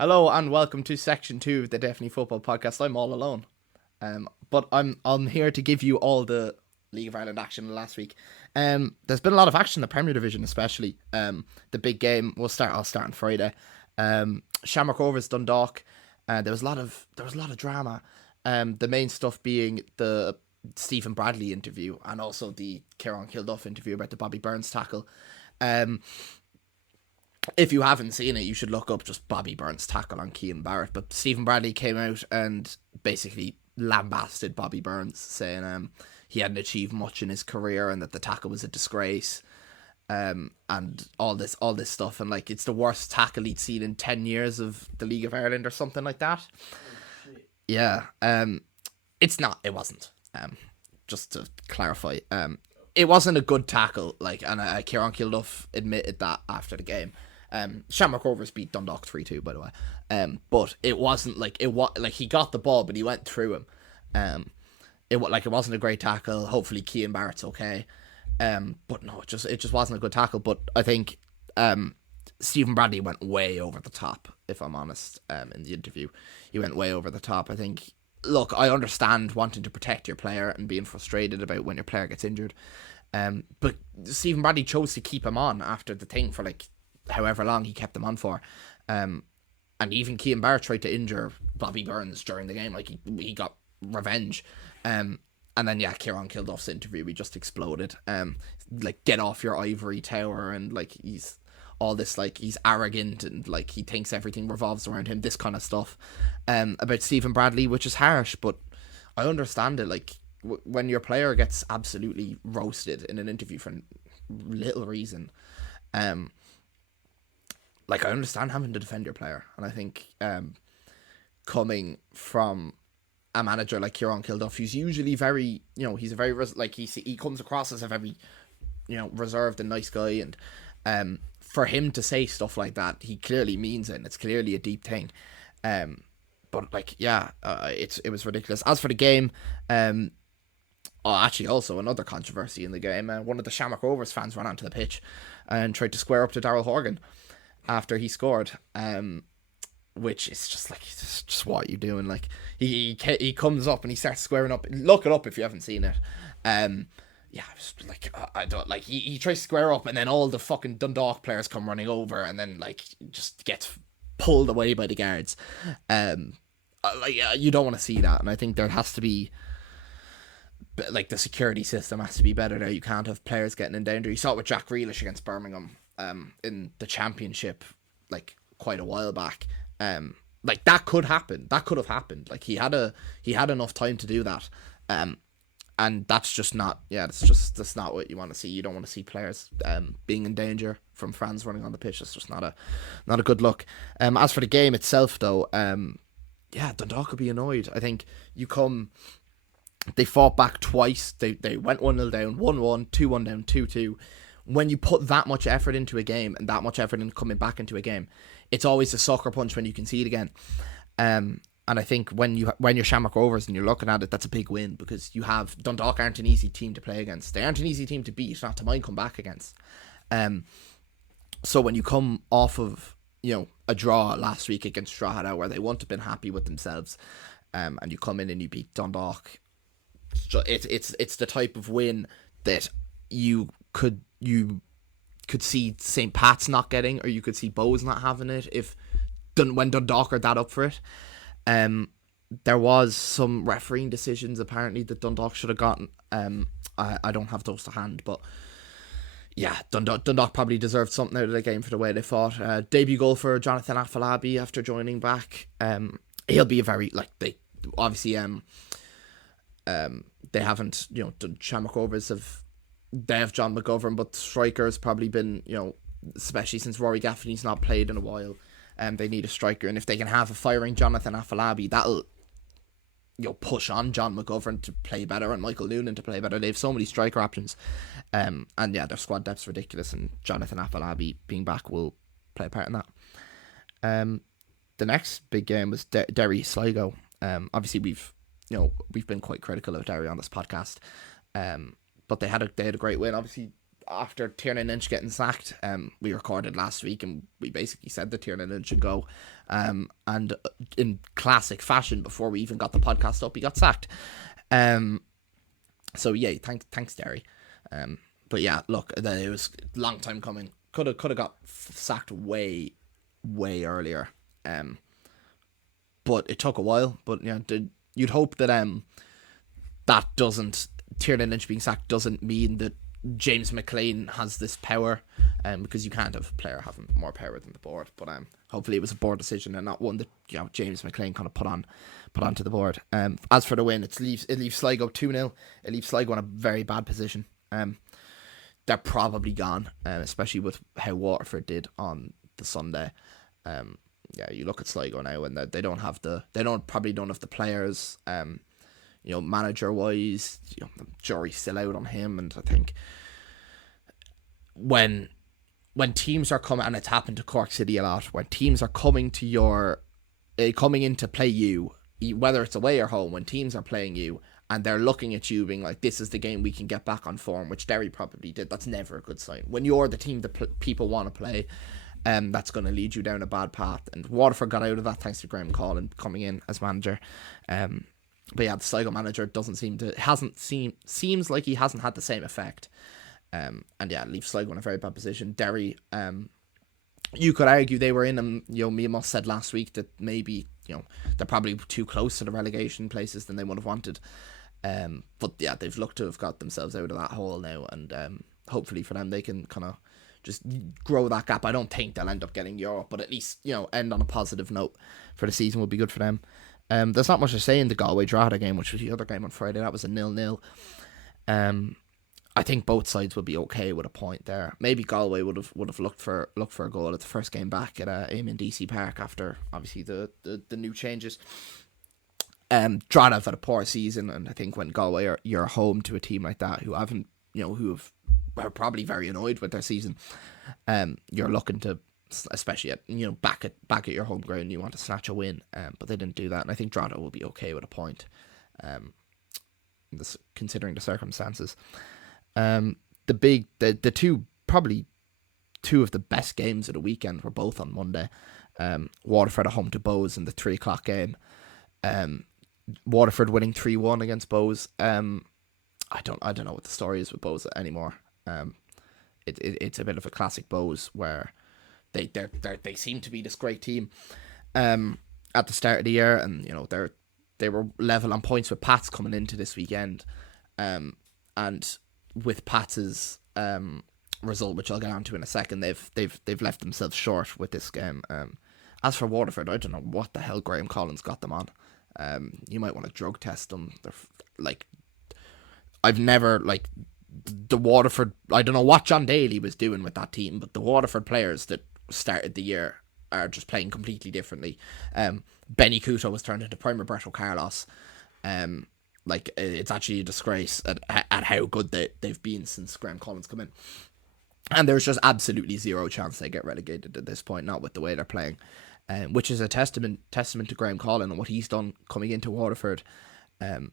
Hello and welcome to section 2 of the Definitely Football Podcast. I'm all alone, but I'm here to give you all the League of Ireland action last week. There's been a lot of action in the Premier Division, especially. The big game I'll start on Friday. Shamrock Rovers Dundalk. There was a lot of drama. The main stuff being the Stephen Bradley interview and also the Ciaran Kilduff interview about the Bobby Burns tackle. If you haven't seen it, you should look up just Bobby Burns' tackle on Ciaran Barrett. But Stephen Bradley came out and basically lambasted Bobby Burns, saying he hadn't achieved much in his career and that the tackle was a disgrace, and all this stuff. And like, it's the worst tackle he'd seen in 10 years of the League of Ireland or something like that. Yeah, it's not. It wasn't. Just to clarify, it wasn't a good tackle. Like, and Ciaran Kilduff admitted that after the game. Shamrock Rovers beat Dundalk 3-2, by the way. But it wasn't like he got the ball, but he went through him. It wasn't a great tackle. Hopefully, Ciaran Barrett's okay. But no, it just wasn't a good tackle. But I think Stephen Bradley went way over the top. If I'm honest, in the interview, he went way over the top. I think. Look, I understand wanting to protect your player and being frustrated about when your player gets injured. But Stephen Bradley chose to keep him on after the thing for like however long he kept him on for. And even Ciaran Barrett tried to injure Bobby Burns during the game. Like, he got revenge. And then, yeah, Ciaran Kilduff's interview, he just exploded. Like, get off your ivory tower, and like, he's all this, like, he's arrogant and like he thinks everything revolves around him, this kind of stuff about Stephen Bradley, which is harsh, but I understand it. Like, when your player gets absolutely roasted in an interview for little reason, like, I understand having to defend your player. And I think coming from a manager like Ciaran Kilduff, who's usually very, he's a very, he comes across as a very, reserved and nice guy. And for him to say stuff like that, he clearly means it, and it's clearly a deep thing. But, like, yeah, it was ridiculous. As for the game, actually, also another controversy in the game. One of the Shamrock Rovers fans ran onto the pitch and tried to square up to Daryl Horgan after he scored, which is just like, it's just what are you doing? Like, he comes up and he starts squaring up. Look it up if you haven't seen it. Yeah, like, I don't like, he tries to square up, and then all the fucking Dundalk players come running over, and then like just gets pulled away by the guards. You don't want to see that, and I think there has to be, like, the security system has to be better there. You can't have players getting in danger. You saw it with Jack Grealish against Birmingham in the Championship, like, quite a while back. Like, that could happen. That could have happened. Like, he had enough time to do that. And that's just not, that's not what you want to see. You don't want to see players being in danger from fans running on the pitch. It's just not a good look. As for the game itself, though, Dundalk could be annoyed. I think they fought back twice. They went 1-0 down, 1-1, 2-1 down, 2-2. When you put that much effort into a game and that much effort in coming back into a game, it's always a sucker punch when you concede again. And I think when you're Shamrock Rovers and you're looking at it, that's a big win, because you have Dundalk aren't an easy team to play against. They aren't an easy team to beat, not to mind come back against. So when you come off of a draw last week against Drogheda, where they wouldn't have been happy with themselves, and you come in and you beat Dundalk, it's the type of win that you could see St. Pat's not getting, or you could see Bows not having it when Dundalk are that up for it. There was some refereeing decisions apparently that Dundalk should have gotten. I don't have those to hand, but yeah, Dundalk probably deserved something out of the game for the way they fought. Debut goal for Jonathan Afolabi after joining back. He'll be a very, like, they obviously they haven't, Shamrock Rovers they have John McGovern, but striker's probably been, especially since Rory Gaffney's not played in a while. They need a striker, and if they can have a firing Jonathan Afolabi, that'll push on John McGovern to play better and Michael Noonan to play better. They have so many striker options, and yeah, their squad depth's ridiculous, and Jonathan Afolabi being back will play a part in that. The next big game was Derry Sligo. Obviously we've been quite critical of Derry on this podcast, but they had a great win. Obviously, after TIERNAN LYNCH getting sacked. We recorded last week and we basically said that TIERNAN LYNCH should go. And in classic fashion, before we even got the podcast up, he got sacked. So yeah, thanks Derry. But yeah, look, it was a long time coming. Could have got sacked way earlier. But it took a while. But yeah, you'd hope that that doesn't, TIERNAN LYNCH being sacked doesn't mean that James McLean has this power, because you can't have a player having more power than the board. But hopefully it was a board decision and not one that James McLean kind of put onto the board. As for the win, it leaves Sligo 2-0. It leaves Sligo in a very bad position. They're probably gone, especially with how Waterford did on the Sunday. Yeah, you look at Sligo now and they probably don't have the players. Manager wise, the jury's still out on him, and I think when teams are coming, and it's happened to Cork City a lot, when teams are coming in to play you, whether it's away or home, when teams are playing you and they're looking at you being like, this is the game we can get back on form, which Derry probably did, that's never a good sign. When you're the team that people want to play, that's going to lead you down a bad path. And Waterford got out of that thanks to Graham Collin coming in as manager. But yeah, the Sligo manager seems like he hasn't had the same effect. And yeah, it leaves Sligo in a very bad position. Derry, you could argue they were in, and me and Moss said last week that maybe they're probably too close to the relegation places than they would have wanted. But yeah, they've looked to have got themselves out of that hole now, and hopefully for them they can kind of just grow that gap. I don't think they'll end up getting Europe, but at least end on a positive note for the season would be good for them. There's not much to say in the Galway Drogheda game, which was the other game on Friday. That was a 0-0. I think both sides would be okay with a point there. Maybe Galway would have looked for a goal at the first game back at Eamon DC Park after obviously the new changes. Drogheda have had a poor season, and I think when Galway you're home to a team like that who are probably very annoyed with their season, you're looking to, especially at back at your home ground, you want to snatch a win, but they didn't do that, and I think Drogheda will be okay with a point, considering the circumstances. The two of the best games of the weekend were both on Monday. Waterford at home to Bows in the 3:00 game. Waterford winning 3-1 against Bows. I don't know what the story is with Bows anymore. It's a bit of a classic Bows where they seem to be this great team at the start of the year, and they were level on points with Pats coming into this weekend, and with Pats' result, which I'll get onto in a second, they've left themselves short with this game. As for Waterford, I don't know what the hell Graham Collins got them on. You might want to drug test them. They're I've never the Waterford. I don't know what John Daly was doing with that team, but the Waterford players that started the year are just playing completely differently. Benny Couto was turned into prime Roberto Carlos. It's actually a disgrace at how good they've been since Graham Collins come in. And there's just absolutely zero chance they get relegated at this point, not with the way they're playing. Which is a testament to Graham Collin and what he's done coming into Waterford. You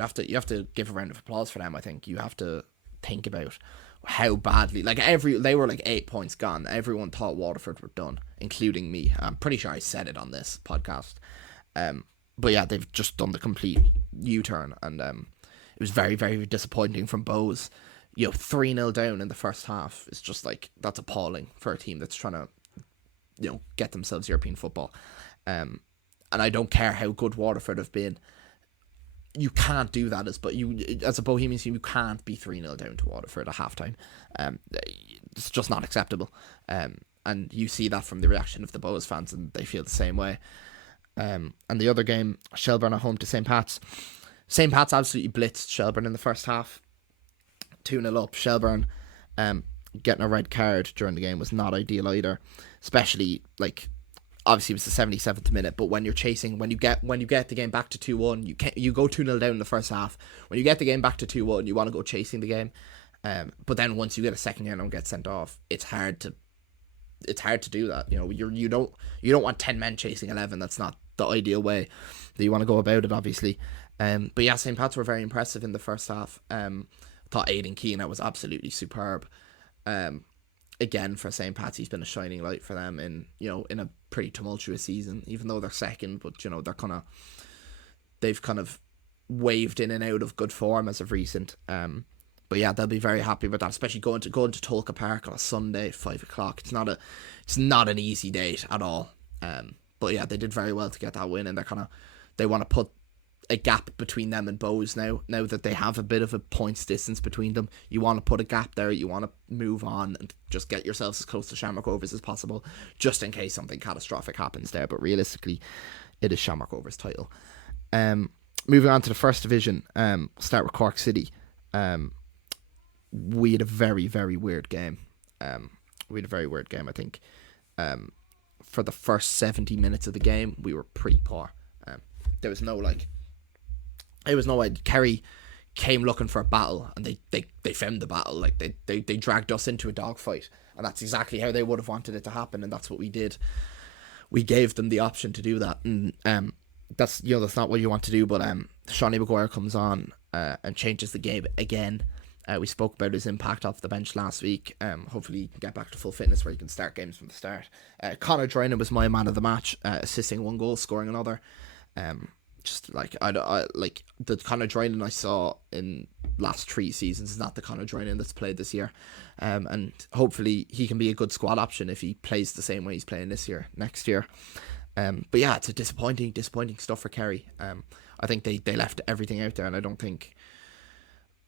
have to give a round of applause for them. I think you have to think about how badly, they were 8 points gone. Everyone thought Waterford were done, including me. I'm pretty sure I said it on this podcast. But yeah, they've just done the complete U-turn, and it was very, very disappointing from Bows. 3-0 down in the first half is just that's appalling for a team that's trying to get themselves European football. And I don't care how good Waterford have been. You can't do that as a Bohemian team. You can't be 3-0 down to Waterford at halftime. It's just not acceptable. And you see that from the reaction of the Bows fans, and they feel the same way. And the other game, Shelburne at home to St. Pat's. St. Pat's absolutely blitzed Shelburne in the first half. 2-0 up. Shelburne getting a red card during the game was not ideal either. Especially obviously it was the 77th minute, but when you're chasing, when you get the game back to 2-1, you go 2-0 down in the first half. When you get the game back to 2-1, you want to go chasing the game. But then once you get a second yellow and get sent off, it's hard to do that. You don't want 10 men chasing 11. That's not the ideal way that you want to go about it, obviously. But yeah, St. Pat's were very impressive in the first half. Thought Aidan Keane was absolutely superb. Again, for St. Pat's, he's been a shining light for them in a pretty tumultuous season, even though they're second, but they've kind of waved in and out of good form as of recent. But yeah, they'll be very happy with that, especially going to Tulka Park on a Sunday at 5:00. It's not an easy date at all. But yeah, they did very well to get that win, and they want to put a gap between them and Bows now that they have a bit of a points distance between them. You want to put a gap there. You want to move on and just get yourselves as close to Shamrock Rovers as possible, just in case something catastrophic happens there. But realistically, it is Shamrock Rovers' title. Moving on to the first division, start with Cork City. We had a very, very weird game. I think. For the first 70 minutes of the game, we were pretty poor. There was no way. Kerry came looking for a battle, and they found the battle. Like they dragged us into a dogfight, and that's exactly how they would have wanted it to happen, and that's what we did. We gave them the option to do that, and that's not what you want to do. But Shawnee Maguire comes on and changes the game again. We spoke about his impact off the bench last week. Hopefully he can get back to full fitness where he can start games from the start. Conor Drynan was my man of the match, assisting one goal, scoring another. Just like I like the Conor Drynan I saw in last 3 seasons is not the Conor Drynan that's played this year. And hopefully he can be a good squad option if he plays the same way he's playing next year. But yeah, it's a disappointing stuff for Kerry. I think they left everything out there, and I don't think.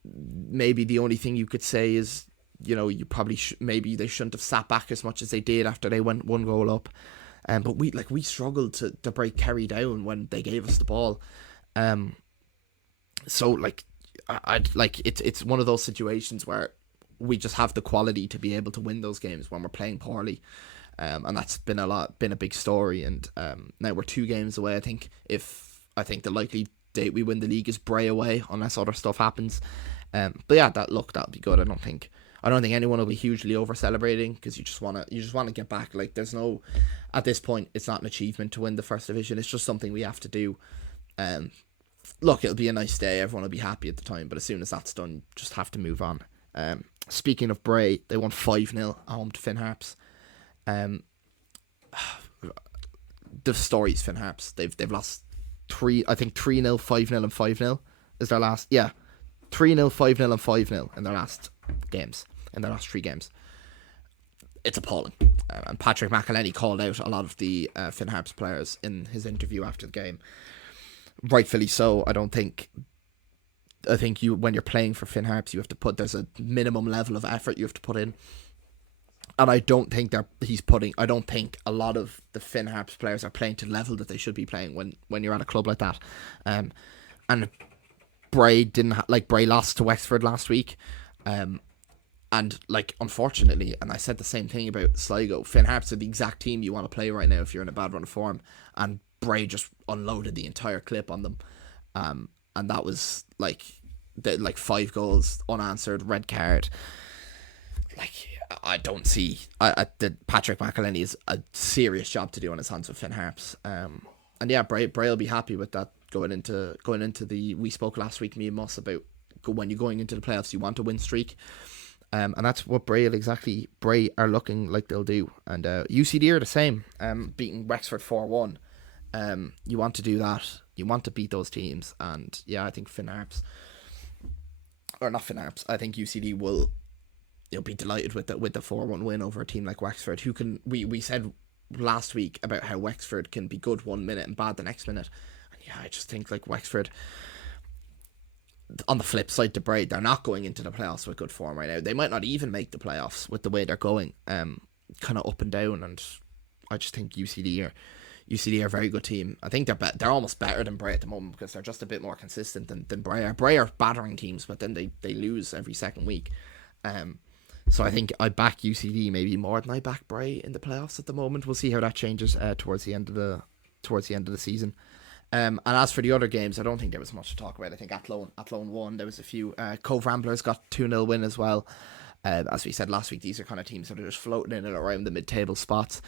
Maybe the only thing you could say is, you probably maybe they shouldn't have sat back as much as they did after they went 1 goal up. But we struggled to break Kerry down when they gave us the ball. So it's one of those situations where we just have the quality to be able to win those games when we're playing poorly. And that's been a big story. And now we're 2 games away. I think the likely date we win the league is Bray away, unless other stuff happens. But yeah, that'll be good. I don't think anyone will be hugely over celebrating, because you just want to get back. Like, there's no, at this point, it's not an achievement to win the first division. It's just something we have to do. Look, it'll be a nice day. Everyone will be happy at the time, but as soon as that's done, just have to move on. Speaking of Bray, they won 5-0 at home to Finn Harps. The story's Finn Harps. They've lost 3-0, 5-0 and 5-0 is their last. Yeah, 3-0, 5-0 and 5-0 in their last games. In their last 3 games. It's appalling. And Patrick McElhenney called out a lot of the Finn Harps players in his interview after the game. Rightfully so. I think when you're playing for Finn Harps, there's a minimum level of effort you have to put in. And I don't think I don't think a lot of the Finn Harps players are playing to the level that they should be playing when you're at a club like that. And Bray Bray lost to Wexford last week. And unfortunately, and I said the same thing about Sligo, Finn Harps are the exact team you want to play right now if you're in a bad run of form. And Bray just unloaded the entire clip on them. And that was 5 goals unanswered, red card. I don't see. Patrick McElhenney is a serious job to do on his hands with Finn Harps. And yeah, Bray will be happy with that going into we spoke last week, me and Moss, about when you're going into the playoffs, you want a win streak. And that's what Bray are looking like they'll do. And UCD are the same, beating Wexford 4-1. You want to do that. You want to beat those teams. And yeah, I think Finn Harps, or not Finn Harps, I think UCD will be delighted with the 4-1 win over a team like Wexford, who can, we said last week about how Wexford can be good 1 minute and bad the next minute. And yeah, I just think Wexford, on the flip side to Bray, they're not going into the playoffs with good form right now. They might not even make the playoffs with the way they're going, kind of up and down. And I just think UCD are a very good team. I think they're almost better than Bray at the moment, because they're just a bit more consistent than Bray are. Bray are battering teams, but then they lose every second week. So I think I back UCD maybe more than I back Bray in the playoffs at the moment. We'll see how that changes towards the end of the season. And as for the other games, I don't think there was much to talk about. I think Athlone won. There was a few. Cove Ramblers got 2-0 win as well. As we said last week, these are kind of teams that are just floating in and around the mid-table spots.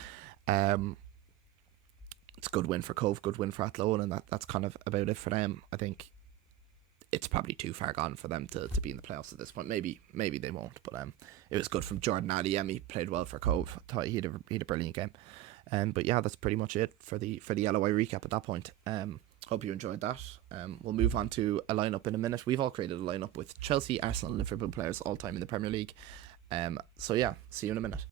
It's a good win for Cove, good win for Athlone, and that's kind of about it for them. I think it's probably too far gone for them to be in the playoffs at this point. Maybe they won't, but it was good from Jordan Adeyemi. Played well for Cove. Thought he had a brilliant game. But yeah, that's pretty much it for the LOI recap at that point. Hope you enjoyed that. We'll move on to a lineup in a minute. We've all created a lineup with Chelsea, Arsenal, and Liverpool players all time in the Premier League. So yeah, see you in a minute.